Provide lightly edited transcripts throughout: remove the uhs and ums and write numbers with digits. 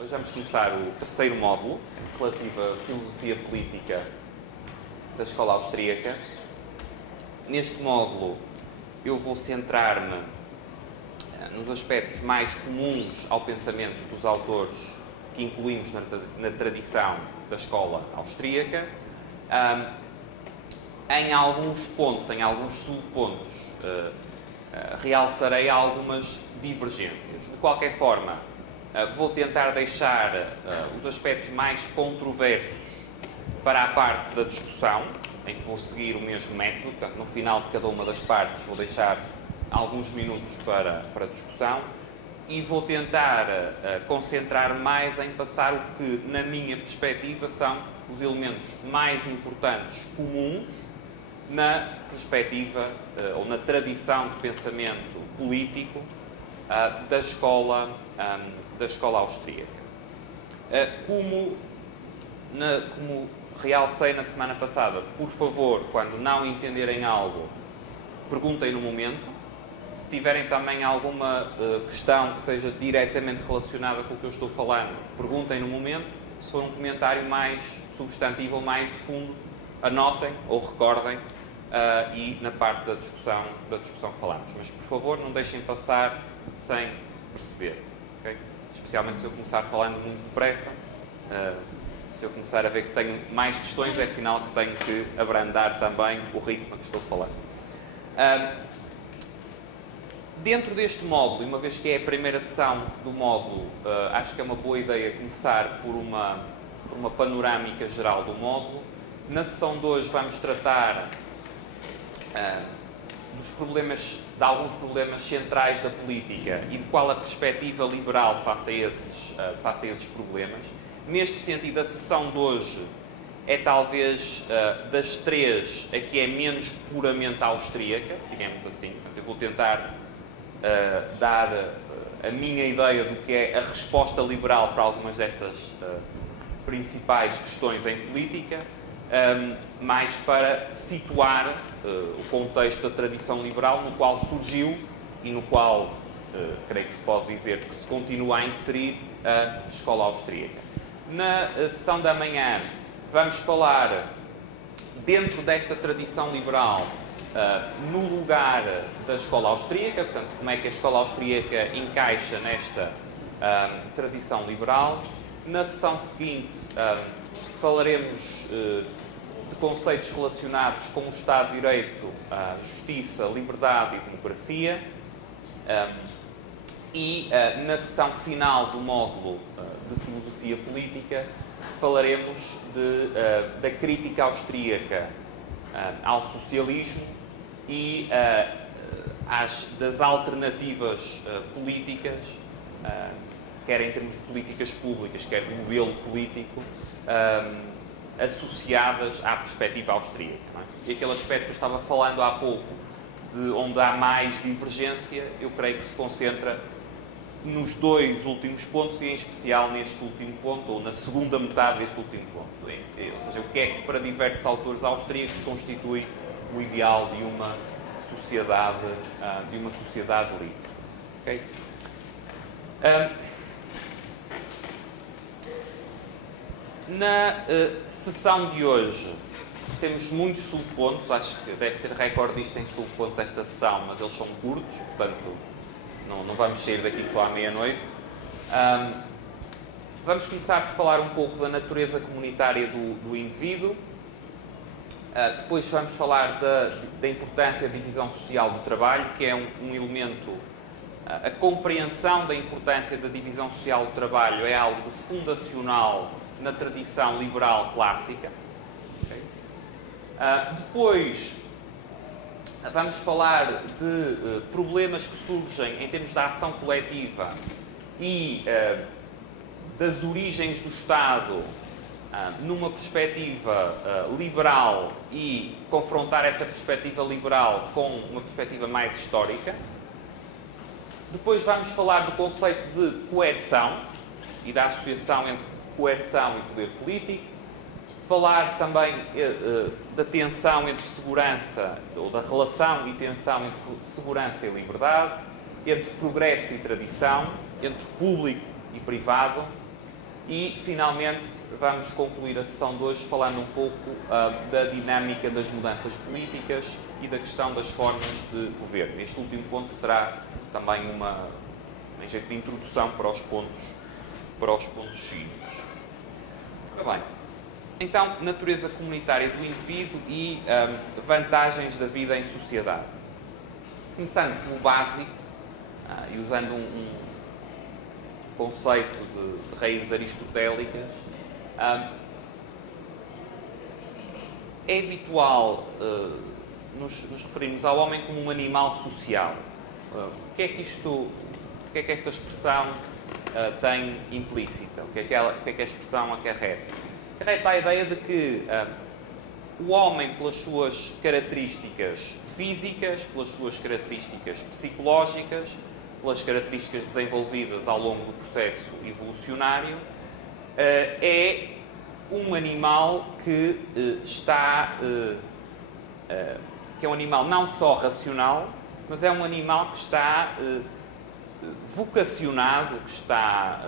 Hoje vamos começar o terceiro módulo, relativo à filosofia política da escola austríaca. Neste módulo eu vou centrar-me nos aspectos mais comuns ao pensamento dos autores que incluímos na tradição da escola austríaca. Em alguns pontos, em alguns subpontos, realçarei algumas divergências. De qualquer forma, vou tentar deixar os aspectos mais controversos para a parte da discussão, em que vou seguir o mesmo método. Portanto, no final de cada uma das partes vou deixar alguns minutos para a discussão e vou tentar concentrar mais em passar o que, na minha perspectiva, são os elementos mais importantes comuns na perspectiva ou na tradição de pensamento político da escola austríaca. Como realcei na semana passada, por favor, quando não entenderem algo, perguntem no momento. Se tiverem também alguma questão que seja diretamente relacionada com o que eu estou falando, perguntem no momento. Se for um comentário mais substantivo ou mais de fundo, anotem ou recordem e na parte da discussão falamos. Mas, por favor, não deixem passar sem perceber. Okay? Especialmente se eu começar falando muito depressa, se eu começar a ver que tenho mais questões, é sinal que tenho que abrandar também o ritmo que estou falando. Dentro deste módulo, e uma vez que é a primeira sessão do módulo, acho que é uma boa ideia começar por uma panorâmica geral do módulo. Na sessão de hoje vamos tratar de alguns problemas centrais da política e de qual a perspectiva liberal face a esses problemas. Neste sentido, a sessão de hoje é talvez das três a que é menos puramente austríaca, digamos assim. Portanto, eu vou tentar dar a minha ideia do que é a resposta liberal para algumas destas principais questões em política, mais para situar o contexto da tradição liberal no qual surgiu e no qual, creio que se pode dizer, que se continua a inserir a escola austríaca. Na sessão da manhã vamos falar, dentro desta tradição liberal, no lugar da escola austríaca, portanto, como é que a escola austríaca encaixa nesta tradição liberal. Na sessão seguinte falaremos de conceitos relacionados com o Estado de Direito, justiça, liberdade e democracia. Na sessão final do módulo de filosofia política falaremos da crítica austríaca ao socialismo e das alternativas políticas, quer em termos de políticas públicas, quer de modelo político, associadas à perspectiva austríaca. Não é? E aquele aspecto que eu estava falando há pouco, de onde há mais divergência, eu creio que se concentra nos dois últimos pontos e, em especial, neste último ponto, ou na segunda metade deste último ponto. Ou seja, o que é que, para diversos autores austríacos, constitui o ideal de uma sociedade livre. Okay? Na sessão de hoje temos muitos subpontos, acho que deve ser recordista em subpontos esta sessão, mas eles são curtos, portanto não vamos sair daqui só à meia-noite. Vamos começar por falar um pouco da natureza comunitária do indivíduo. Depois vamos falar da importância da divisão social do trabalho, que é um elemento. A compreensão da importância da divisão social do trabalho é algo fundacional na tradição liberal clássica. Okay? Depois vamos falar de problemas que surgem em termos da ação coletiva e das origens do Estado numa perspectiva liberal e confrontar essa perspectiva liberal com uma perspectiva mais histórica. Depois vamos falar do conceito de coerção e da associação entre coerção e poder político. Falar também da tensão entre segurança, ou da relação e tensão entre segurança e liberdade, entre progresso e tradição, entre público e privado, E, finalmente, vamos concluir a sessão de hoje falando um pouco da dinâmica das mudanças políticas e da questão das formas de governo. Este último ponto será também em jeito de introdução para os pontos seguintes. Ora bem, então, natureza comunitária do indivíduo e vantagens da vida em sociedade. Começando pelo básico, e usando um conceito de raízes aristotélicas, é habitual nos referirmos ao homem como um animal social. O que é que esta expressão tem implícita? O que é que a expressão acarreta? Acarreta a ideia de que o homem, pelas suas características físicas, pelas suas características psicológicas, pelas características desenvolvidas ao longo do processo evolucionário, é um animal que que é um animal não só racional, mas é um animal que está vocacionado, que está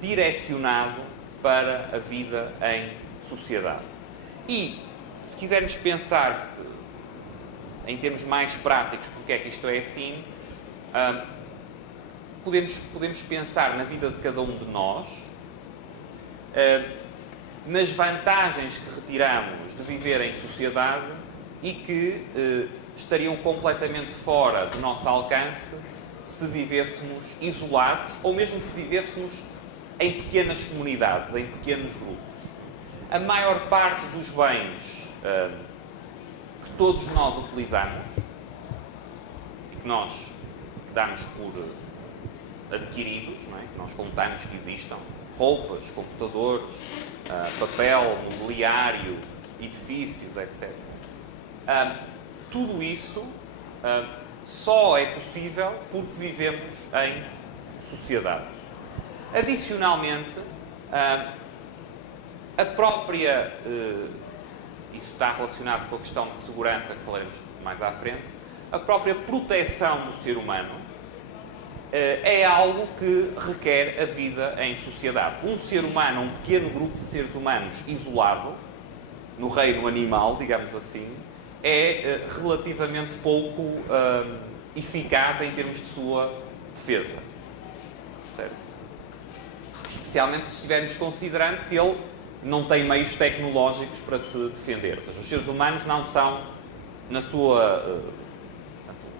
direcionado para a vida em sociedade. E, se quisermos pensar em termos mais práticos porque é que isto é assim, podemos pensar na vida de cada um de nós, nas vantagens que retiramos de viver em sociedade e que estariam completamente fora do nosso alcance se vivêssemos isolados ou mesmo se vivêssemos em pequenas comunidades, em pequenos grupos. A maior parte dos bens que todos nós utilizamos e que nós damos por adquiridos, não é? Que nós contamos que existam, roupas, computadores, papel, mobiliário, edifícios, etc. Tudo isso só é possível porque vivemos em sociedade. Adicionalmente, a própria, isso está relacionado com a questão de segurança que falaremos mais à frente, a própria proteção do ser humano é algo que requer a vida em sociedade. Um ser humano, um pequeno grupo de seres humanos isolado, no reino animal, digamos assim, é relativamente pouco eficaz em termos de sua defesa. Certo? Especialmente se estivermos considerando que ele não tem meios tecnológicos para se defender. Ou seja, os seres humanos não são, na sua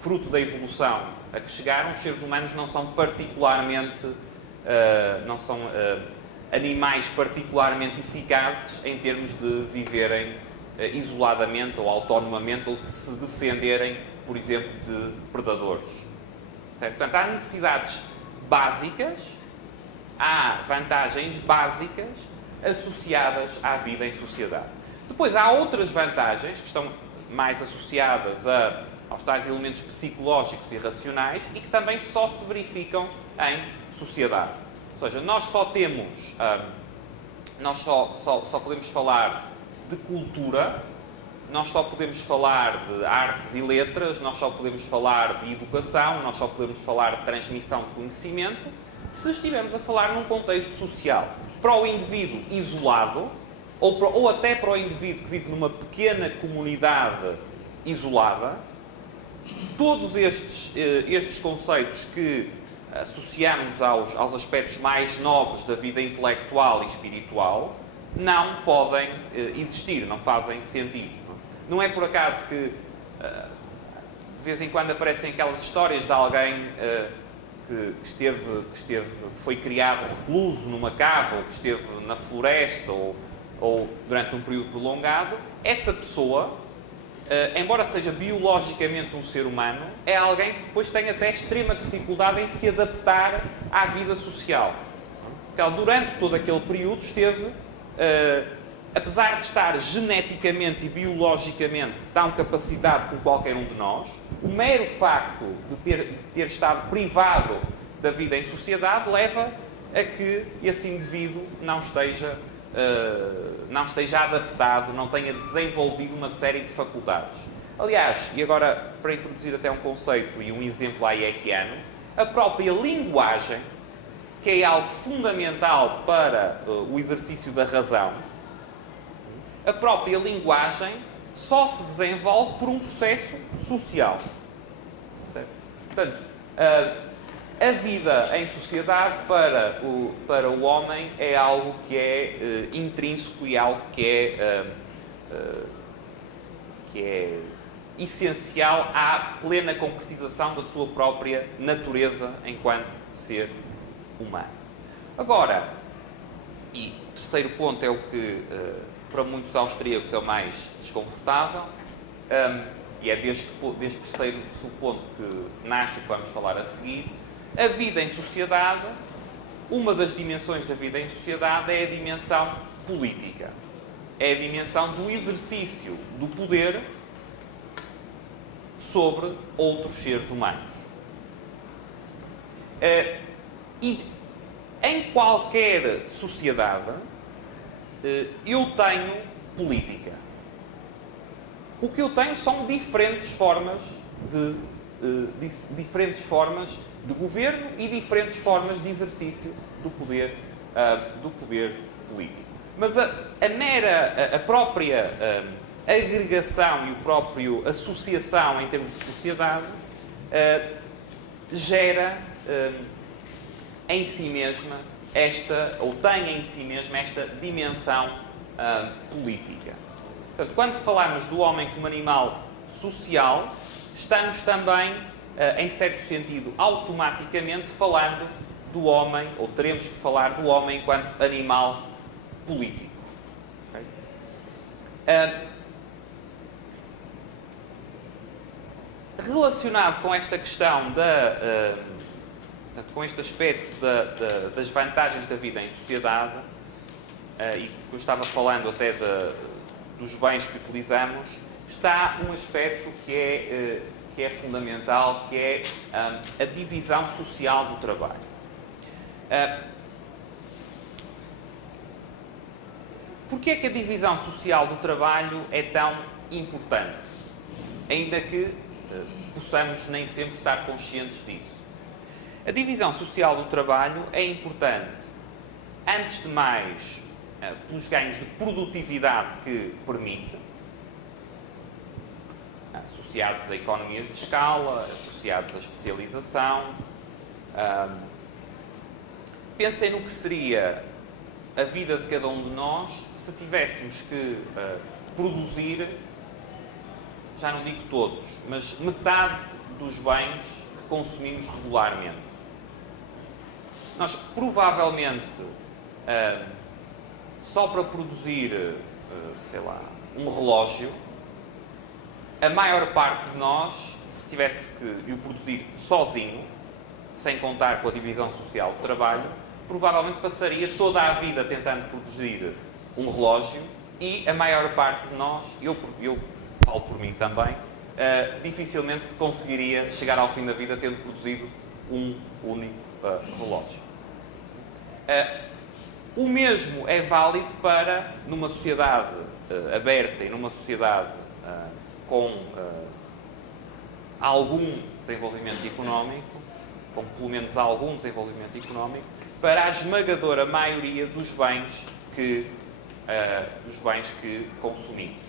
fruto da evolução a que chegaram, os seres humanos não são particularmente, animais particularmente eficazes em termos de viverem isoladamente ou autonomamente ou de se defenderem, por exemplo, de predadores. Certo? Portanto, há necessidades básicas, há vantagens básicas associadas à vida em sociedade. Depois, há outras vantagens que estão mais associadas aos tais elementos psicológicos e racionais e que também só se verificam em sociedade. Ou seja, nós só temos, nós só podemos falar de cultura, nós só podemos falar de artes e letras, nós só podemos falar de educação, nós só podemos falar de transmissão de conhecimento, se estivermos a falar num contexto social. Para o indivíduo isolado, ou até para o indivíduo que vive numa pequena comunidade isolada, todos estes conceitos que associamos aos aspectos mais nobres da vida intelectual e espiritual não podem existir, não fazem sentido. Não é por acaso que de vez em quando aparecem aquelas histórias de alguém que foi criado recluso numa cava, ou que esteve na floresta, ou durante um período prolongado. Essa pessoa, embora seja biologicamente um ser humano, é alguém que depois tem até extrema dificuldade em se adaptar à vida social. Porque ela, durante todo aquele período, esteve, apesar de estar geneticamente e biologicamente tão capacitado como qualquer um de nós, o mero facto de ter estado privado da vida em sociedade leva a que esse indivíduo não esteja adaptado, não tenha desenvolvido uma série de faculdades. Aliás, e agora para introduzir até um conceito e um exemplo hayekiano, a própria linguagem que é algo fundamental para o exercício da razão, a própria linguagem só se desenvolve por um processo social. Certo? Portanto, a vida em sociedade para o homem é algo que é intrínseco e algo que é essencial à plena concretização da sua própria natureza enquanto ser humano. Agora, e o terceiro ponto é o que para muitos austríacos é o mais desconfortável, e é deste terceiro subponto que nasce o que vamos falar a seguir. A vida em sociedade, uma das dimensões da vida em sociedade é a dimensão política. É a dimensão do exercício do poder sobre outros seres humanos. E em qualquer sociedade, eu tenho política. O que eu tenho são diferentes formas de governo e diferentes formas de exercício do poder político. Mas a própria agregação e a própria associação em termos de sociedade gera em si mesma tem em si mesma esta dimensão política. Portanto, quando falamos do homem como animal social, estamos também, em certo sentido, automaticamente falando do homem, ou teremos que falar do homem enquanto animal político. Okay? Relacionado com esta questão com este aspecto das vantagens da vida em sociedade, e que eu estava falando até dos bens que utilizamos, está um aspecto que é fundamental, que é a divisão social do trabalho. Porquê é que a divisão social do trabalho é tão importante? Ainda que possamos nem sempre estar conscientes disso. A divisão social do trabalho é importante, antes de mais, pelos ganhos de produtividade que permite, associados a economias de escala, associados à especialização. Pensem no que seria a vida de cada um de nós se tivéssemos que produzir, já não digo todos, mas metade dos bens que consumimos regularmente. Nós, provavelmente, só para produzir, um relógio, a maior parte de nós, se tivesse que o produzir sozinho, sem contar com a divisão social do trabalho, provavelmente passaria toda a vida tentando produzir um relógio e a maior parte de nós, eu falo por mim também, dificilmente conseguiria chegar ao fim da vida tendo produzido um único relógio. O mesmo é válido para, numa sociedade aberta e numa sociedade com algum desenvolvimento económico, com pelo menos algum desenvolvimento económico, para a esmagadora maioria dos bens que consumimos.